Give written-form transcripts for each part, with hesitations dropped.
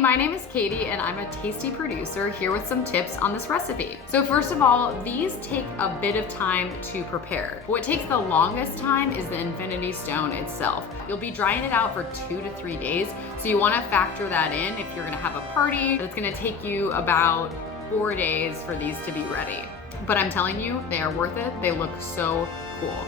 my name is Katie and I'm a tasty producer here with some tips on this recipe. So first of all, these take a bit of time to prepare. What takes the longest time is the infinity stone itself. You'll be drying it out for 2 to 3 days, so you wanna factor that in if you're gonna have a party. It's gonna take you about 4 days for these to be ready. But I'm telling you, they are worth it. They look so cool.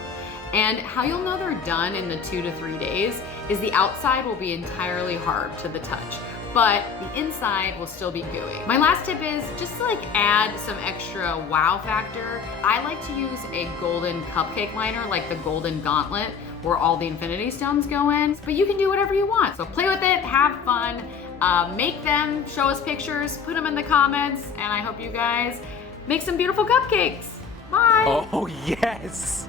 And how you'll know they're done in the 2 to 3 days is the outside will be entirely hard to the touch, but the inside will still be gooey. My last tip is just to add some extra wow factor. I like to use a golden cupcake liner, like the golden gauntlet, where all the infinity stones go in, but you can do whatever you want. So play with it, have fun, make them, show us pictures, put them in the comments, and I hope you guys make some beautiful cupcakes. Bye. Oh, yes.